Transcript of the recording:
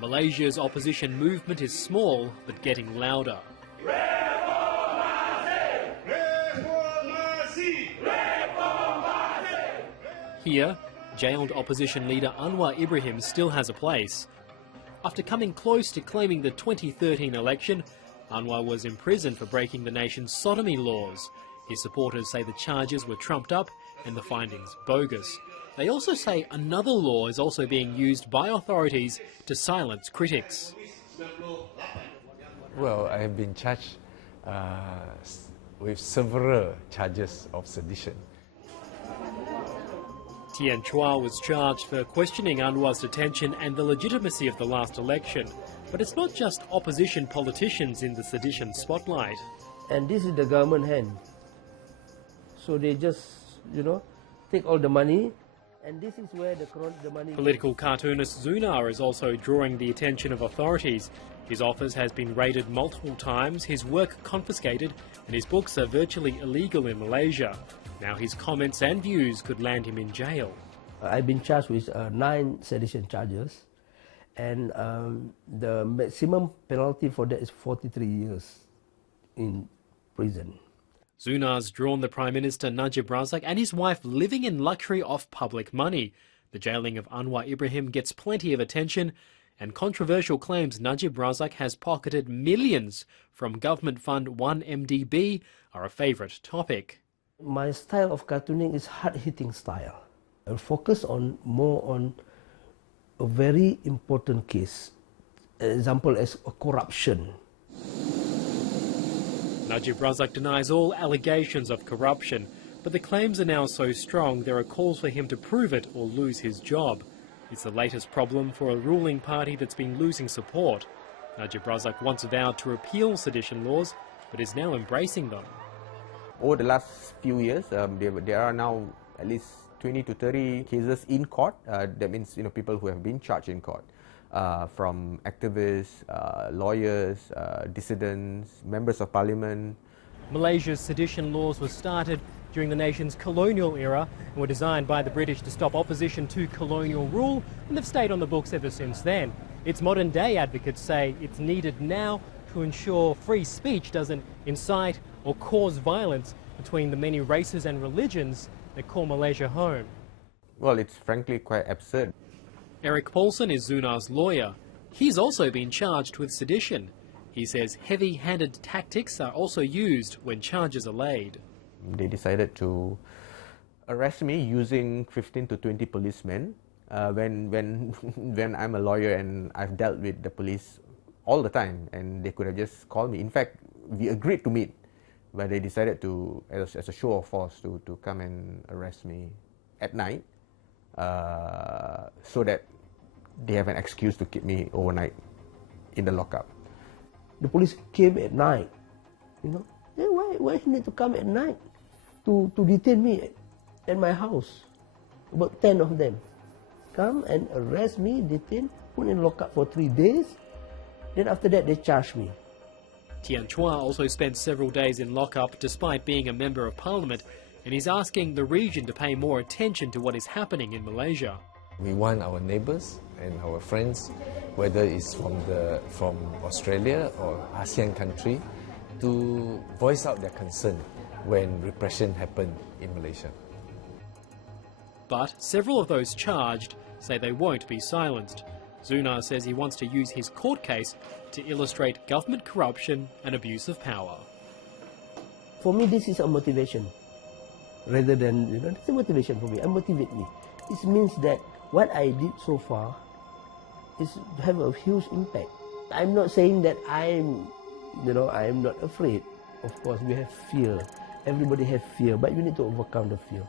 Malaysia's opposition movement is small but getting louder. Here, jailed opposition leader Anwar Ibrahim still has a place. After coming close to claiming the 2013 election, Anwar was imprisoned for breaking the nation's sodomy laws. His supporters say the charges were trumped up and the findings bogus. They also say another law is also being used by authorities to silence critics. Well, I have been charged with several charges of sedition. Tian Chua was charged for questioning Anwar's detention and the legitimacy of the last election. But it's not just opposition politicians in the sedition spotlight. And this is the government hand. So they just, take all the money, and this is where the money... Political cartoonist Zunar is also drawing the attention of authorities. His office has been raided multiple times, his work confiscated, and his books are virtually illegal in Malaysia. Now his comments and views could land him in jail. I've been charged with 9 sedition charges, and the maximum penalty for that is 43 years in prison. Zunar's drawn the Prime Minister Najib Razak and his wife living in luxury off public money. The jailing of Anwar Ibrahim gets plenty of attention, and controversial claims Najib Razak has pocketed millions from government fund 1MDB are a favourite topic. My style of cartooning is hard-hitting style. I focus more on a very important case, example as corruption. Najib Razak denies all allegations of corruption, but the claims are now so strong there are calls for him to prove it or lose his job. It's the latest problem for a ruling party that's been losing support. Najib Razak once vowed to repeal sedition laws, but is now embracing them. Over the last few years, there are now at least 20 to 30 cases in court. That means people who have been charged in court, from activists, lawyers, dissidents, members of parliament. Malaysia's sedition laws were started during the nation's colonial era and were designed by the British to stop opposition to colonial rule, and they've stayed on the books ever since then. Its modern-day advocates say it's needed now to ensure free speech doesn't incite or cause violence between the many races and religions that call Malaysia home. Well, it's frankly quite absurd. Eric Paulson is Zunar's lawyer. He's also been charged with sedition. He says heavy-handed tactics are also used when charges are laid. They decided to arrest me using 15 to 20 policemen when I'm a lawyer and I've dealt with the police all the time, and they could have just called me. In fact, we agreed to meet, but they decided to, as a show of force, to come and arrest me at night, so that they have an excuse to keep me overnight in the lockup. The police came at night, Then why you need to come at night to detain me at my house? About 10 of them come and arrest me, detain, put in lockup for 3 days. Then after that they charged me. Tian Chua also spent several days in lockup despite being a member of parliament, and he's asking the region to pay more attention to what is happening in Malaysia. We want our neighbours and our friends, whether it's from Australia or ASEAN country, to voice out their concern when repression happened in Malaysia. But several of those charged say they won't be silenced. Zunar says he wants to use his court case to illustrate government corruption and abuse of power. For me, this is a motivation. Rather than, it's a motivation for me. It motivates me. It means that what I did so far is have a huge impact. I'm not saying that I'm not afraid. Of course, we have fear. Everybody has fear, but you need to overcome the fear.